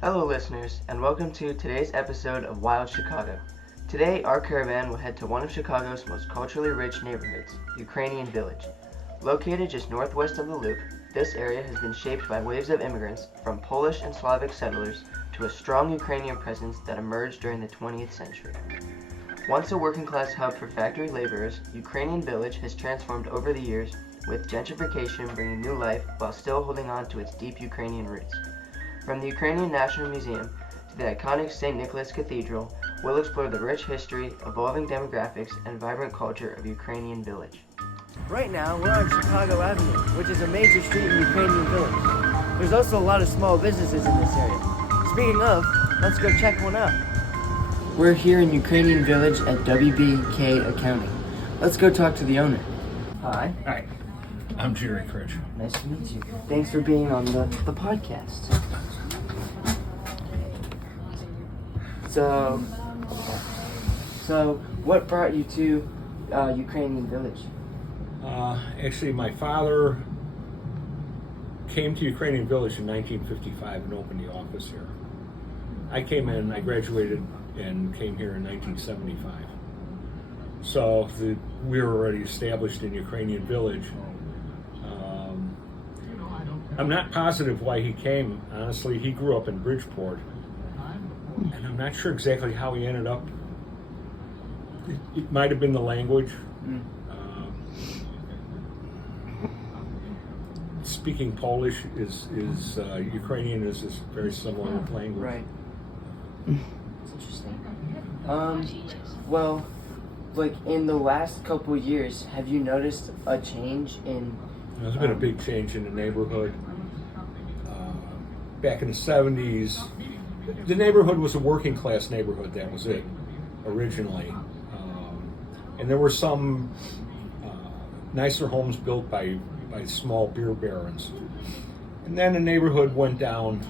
Hello listeners, and welcome to today's episode of Wild Chicago. Today, our caravan will head to one of Chicago's most culturally rich neighborhoods, Ukrainian Village. Located just northwest of the Loop, this area has been shaped by waves of immigrants, from Polish and Slavic settlers to a strong Ukrainian presence that emerged during the 20th century. Once a working-class hub for factory laborers, Ukrainian Village has transformed over the years, with gentrification bringing new life while still holding on to its deep Ukrainian roots. From the Ukrainian National Museum to the iconic St. Nicholas Cathedral, we'll explore the rich history, evolving demographics, and vibrant culture of Ukrainian Village. Right now, we're on Chicago Avenue, which is a major street in Ukrainian Village. There's also a lot of small businesses in this area. Speaking of, let's go check one out. We're here in Ukrainian Village at WBK Accounting. Let's go talk to the owner. Hi. Hi, I'm Jerry Critch. Nice to meet you. Thanks for being on the podcast. So what brought you to Ukrainian Village? Actually, my father came to Ukrainian Village in 1955 and opened the office here. I graduated and came here in 1975. So we were already established in Ukrainian Village. I'm not positive why he came. Honestly, he grew up in Bridgeport, and I'm not sure exactly how he ended up. It might have been the language. Speaking Polish is Ukrainian is a very similar language. Right. It's interesting. Well, like in the last couple years, have you noticed a change in? There's been a big change in the neighborhood. Back in the 70s, the neighborhood was a working class neighborhood. That was it, originally. And there were some nicer homes built by small beer barons. And then the neighborhood went down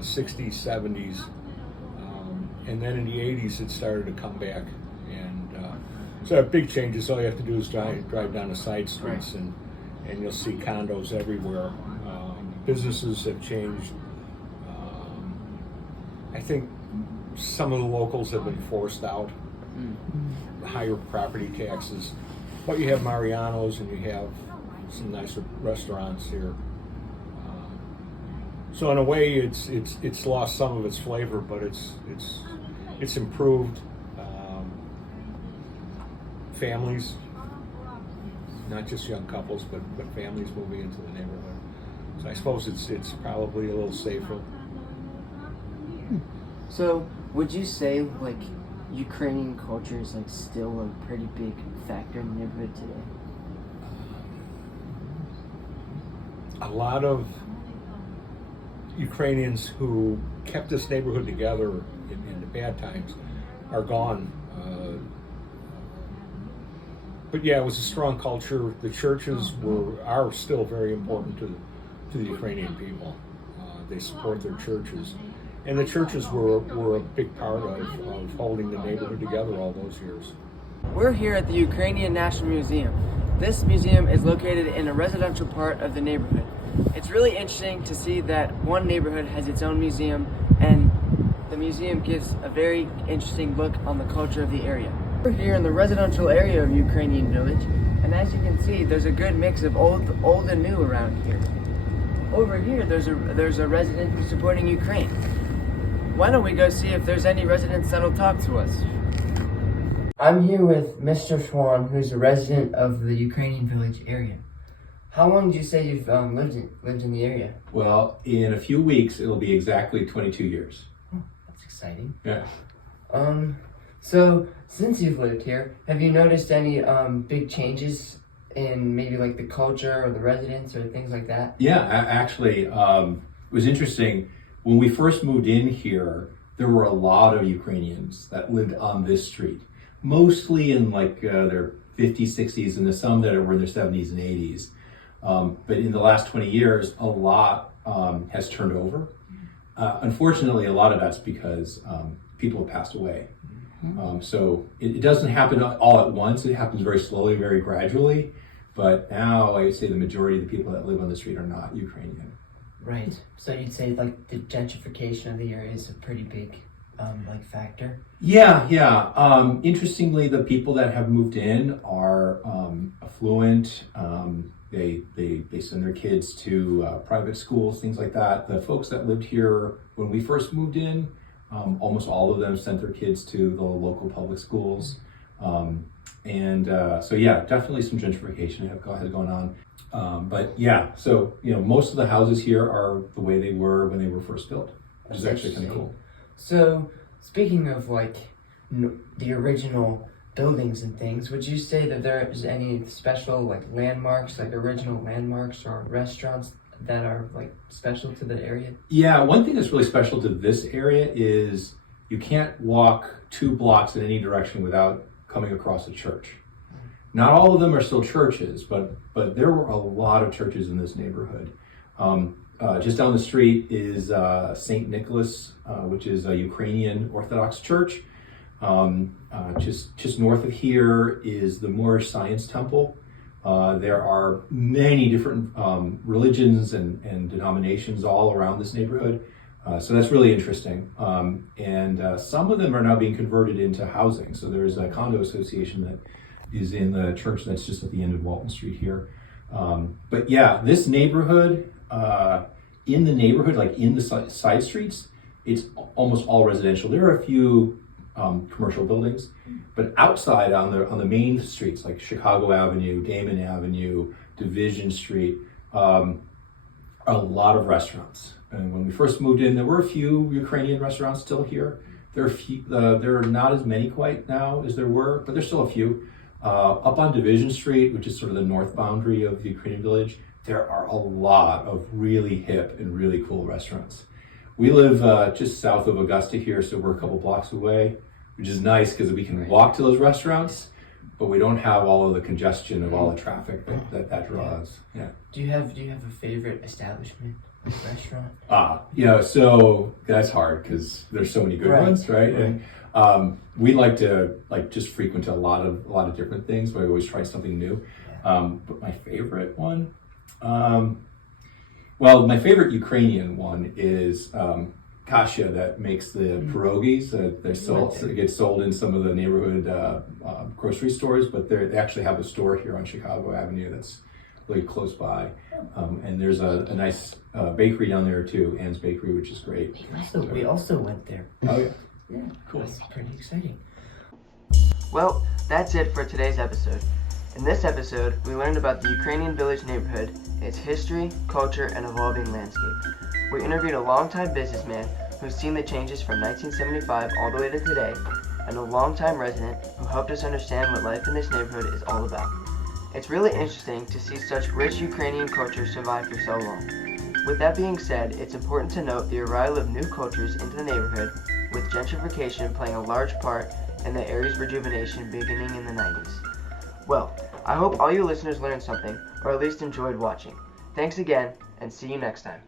60s, 70s. And then in the 80s, it started to come back. And so big changes. All you have to do is drive down the side streets, and you'll see condos everywhere. Businesses have changed. I think some of the locals have been forced out, higher property taxes. But you have Mariano's and you have some nicer restaurants here. So in a way, it's lost some of its flavor, but it's improved. Families, not just young couples, but families moving into the neighborhood. So I suppose it's probably a little safer. So would you say like Ukrainian culture is like still a pretty big factor in the neighborhood today? A lot of Ukrainians who kept this neighborhood together in the bad times are gone. But yeah, it was a strong culture. The churches are still very important to the Ukrainian people. They support their churches. And the churches were a big part of holding the neighborhood together all those years. We're here at the Ukrainian National Museum. This museum is located in a residential part of the neighborhood. It's really interesting to see that one neighborhood has its own museum, and the museum gives a very interesting look on the culture of the area. We're here in the residential area of Ukrainian Village, and as you can see, there's a good mix of old and new around here. Over here, there's a resident who's supporting Ukraine. Why don't we go see if there's any residents that'll talk to us? I'm here with Mr. Swan, who's a resident of the Ukrainian Village area. How long did you say you've lived in the area? Well, in a few weeks, it'll be exactly 22 years. Oh, that's exciting. Yeah. So since you've lived here, have you noticed any big changes in maybe like the culture or the residents or things like that? Yeah, actually, it was interesting. When we first moved in here, there were a lot of Ukrainians that lived on this street, mostly in like their 50s, 60s, and there's some that were in their 70s and 80s. But in the last 20 years, a lot has turned over. Unfortunately, a lot of that's because people have passed away. So it doesn't happen all at once. It happens very slowly, very gradually. But now I would say the majority of the people that live on the street are not Ukrainian. Right. So you'd say like the gentrification of the area is a pretty big factor. Yeah. Interestingly, the people that have moved in are affluent. They send their kids to private schools, things like that. The folks that lived here when we first moved in, almost all of them sent their kids to the local public schools. So yeah, definitely some gentrification has gone on. But yeah, so most of the houses here are the way they were when they were first built, which is actually kind of cool. So speaking of like the original buildings and things, would you say that there is any special like landmarks, like original landmarks or restaurants that are like special to the area? Yeah, one thing that's really special to this area is you can't walk 2 blocks in any direction without coming across a church. Not all of them are still churches, but there were a lot of churches in this neighborhood. Just down the street is St. Nicholas, which is a Ukrainian Orthodox church. Just north of here is the Moorish Science Temple. There are many different religions and denominations all around this neighborhood. So that's really interesting. And some of them are now being converted into housing. So there's a condo association that is in the church that's just at the end of Walton Street here. But yeah, this neighborhood, in the neighborhood, like in the side streets, it's almost all residential. There are a few commercial buildings, but outside on the main streets like Chicago Avenue, Damon Avenue, Division Street, a lot of restaurants. And when we first moved in, there were a few Ukrainian restaurants still here. There are not as many quite now as there were, but there's still a few. Up on Division Street, which is sort of the north boundary of the Ukrainian Village, there are a lot of really hip and really cool restaurants. We live just south of Augusta here, so we're a couple blocks away, which is nice because we can walk to those restaurants, but we don't have all of the congestion of all the traffic that draws. Yeah. Do you have a favorite establishment, restaurant? So that's hard because there's so many good ones, right? And we like to just frequent a lot of different things, but we always try something new. But my favorite one, my favorite Ukrainian one is Kasia, that makes the pierogies. They get sold in some of the neighborhood grocery stores, but they actually have a store here on Chicago Avenue that's really close by. And there's a nice bakery down there too, Ann's Bakery, which is great. We also went there. Oh yeah. Yeah, cool. That's pretty exciting. Well, that's it for today's episode. In this episode, we learned about the Ukrainian Village neighborhood, its history, culture, and evolving landscape. We interviewed a longtime businessman who's seen the changes from 1975 all the way to today, and a longtime resident who helped us understand what life in this neighborhood is all about. It's really interesting to see such rich Ukrainian culture survive for so long. With that being said, it's important to note the arrival of new cultures into the neighborhood, with gentrification playing a large part in the area's rejuvenation beginning in the 90s. Well, I hope all you listeners learned something, or at least enjoyed watching. Thanks again, and see you next time.